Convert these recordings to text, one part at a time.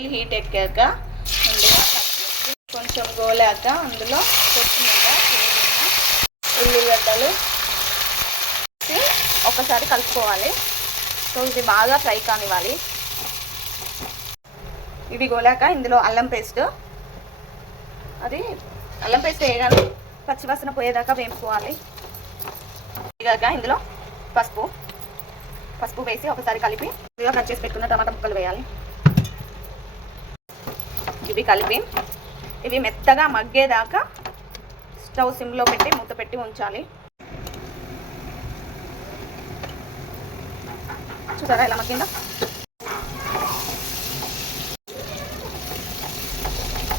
Heat ఎక్కాక ముందుగా కొంచెం గోలాక అందులో కొత్తిమీర ఉల్లిగడ్డలు వేసి ఒకసారి కలుపుకోవాలి. సో ఇది బాగా ఫ్రై కానివ్వాలి. ఇది గోలాక ఇందులో అల్లం పేస్ట్. అది అల్లం పేస్ట్ వేయగానే పచ్చివాసన పోయేదాకా వేపుకోవాలి. ఇదాక ఇందులో పసుపు. పసుపు వేసి ఒకసారి కలిపి ఇదిగా కట్ చేసి పెట్టుకున్న టమాటా ముక్కలు వేయాలి. ఇవి కలిపి ఇవి మెత్తగా మగ్గేదాకా స్టవ్ సిమ్లో పెట్టి మూత పెట్టి ఉంచాలి. చూసారా ఇలా మగ్గిందా?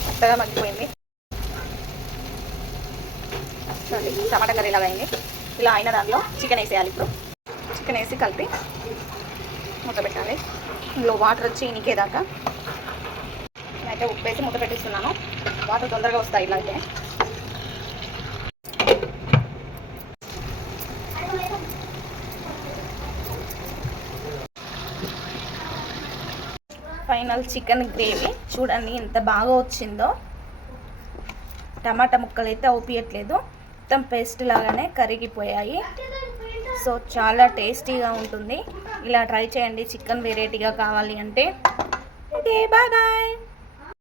మెత్తగా మగ్గిపోయింది. చూడండి టమాటా కర్రీ ఇలాగ అయింది. ఇలా అయిన దానిలో చికెన్ వేసేయాలి ఇప్పుడు. చికెన్ వేసి కలిపి మూత పెట్టాలి. ఇందులో వాటర్ వచ్చి ఇనికేదాకా. నేనైతే ఉప్పు వేసి ముద్ద పెట్టిస్తున్నాను. వాటర్ తొందరగా వస్తాయి ఇలా అయితే. ఫైనల్ చికెన్ గ్రేవీ చూడండి ఎంత బాగా వచ్చిందో. టమాటా ముక్కలు అయితే ఊపియట్లేదు మొత్తం పేస్ట్ లాగానే కరిగిపోయాయి. సో చాలా టేస్టీగా ఉంటుంది. ఇలా ట్రై చేయండి. చికెన్ వెరైటీగా కావాలి అంటే. Okay bye bye